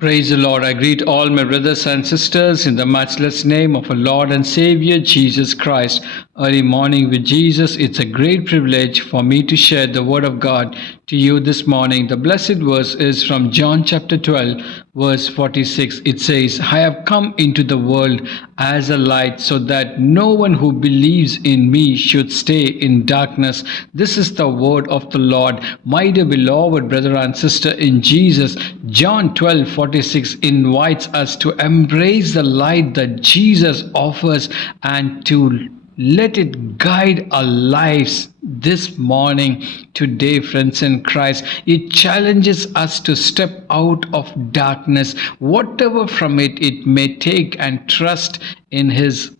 Praise the Lord. I greet all my brothers and sisters in the matchless name of our Lord and Savior Jesus Christ. Early morning with Jesus. It's a great privilege for me to share the Word of God to you this morning. The blessed verse is from John chapter 12, verse 46. It says, I have come into the world as a light so that no one who believes in me should stay in darkness. This is the word of the Lord. My dear beloved brother and sister in Jesus, John 12:46 invites us to embrace the light that Jesus offers and to let it guide our lives this morning, today, friends in Christ. It challenges us to step out of darkness, whatever from it may take, and trust in His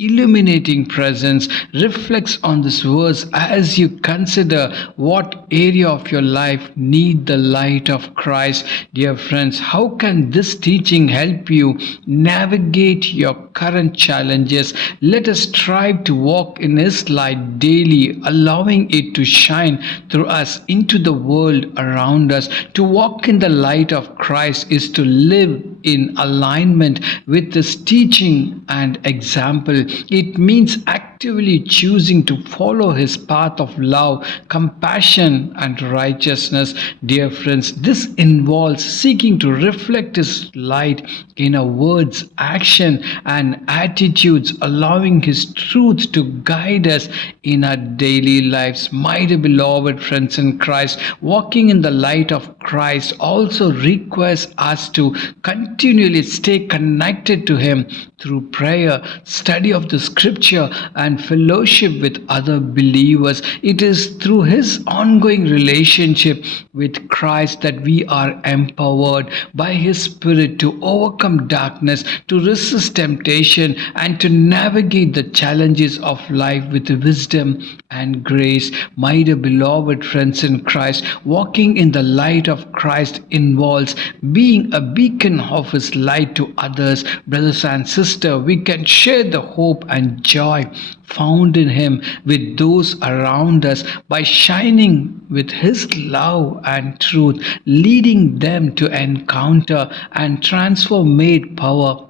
illuminating presence. Reflects on this verse as you consider what area of your life need the light of Christ. Dear friends, how can this teaching help you navigate your current challenges? Let us strive to walk in His light daily, allowing it to shine through us into the world around us. To walk in the light of Christ is to live in alignment with this teaching and example. It means actively choosing to follow His path of love, compassion, and righteousness. Dear friends, this involves seeking to reflect His light in our words, action, and attitudes, allowing His truth to guide us in our daily lives. My dear beloved friends in Christ, walking in the light of Christ also requires us to continually stay connected to Him through prayer, study of the scripture, and fellowship with other believers. It is through His ongoing relationship with Christ that we are empowered by His Spirit to overcome darkness, to resist temptation, and to navigate the challenges of life with wisdom and grace. My dear beloved friends in Christ, walking in the light of Christ involves being a beacon of His light to others. Brothers and sisters, we can share the hope and joy found in Him with those around us by shining with His love and truth, leading them to encounter and transformate power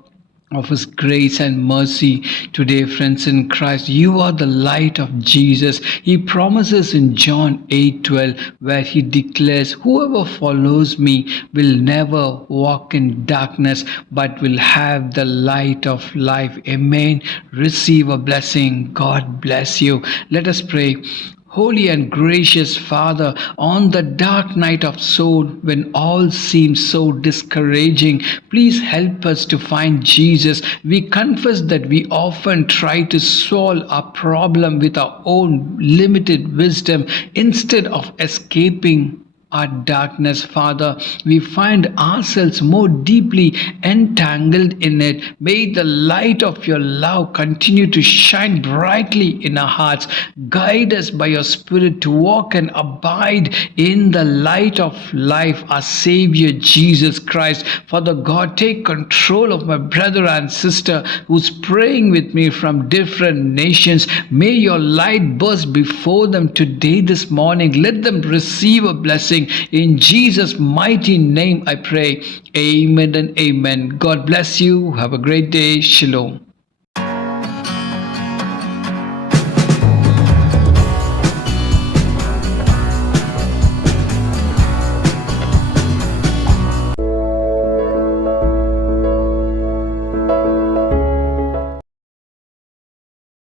of His grace and mercy. Today, friends in Christ, you are the light of Jesus. He promises in John 8:12, where He declares, whoever follows me will never walk in darkness but will have the light of life. Amen. Receive a blessing. God bless you. Let us pray. Holy and gracious Father, on the dark night of soul, when all seems so discouraging, please help us to find Jesus. We confess that we often try to solve our problem with our own limited wisdom instead of escaping our darkness. Father, we find ourselves more deeply entangled in it. May the light of your love continue to shine brightly in our hearts. Guide us by your Spirit to walk and abide in the light of life, our Savior Jesus Christ. Father God, take control of my brother and sister who's praying with me from different nations. May your light burst before them today, this morning. Let them receive a blessing. In Jesus' mighty name I pray. Amen and amen. God bless you. Have a great day. Shalom.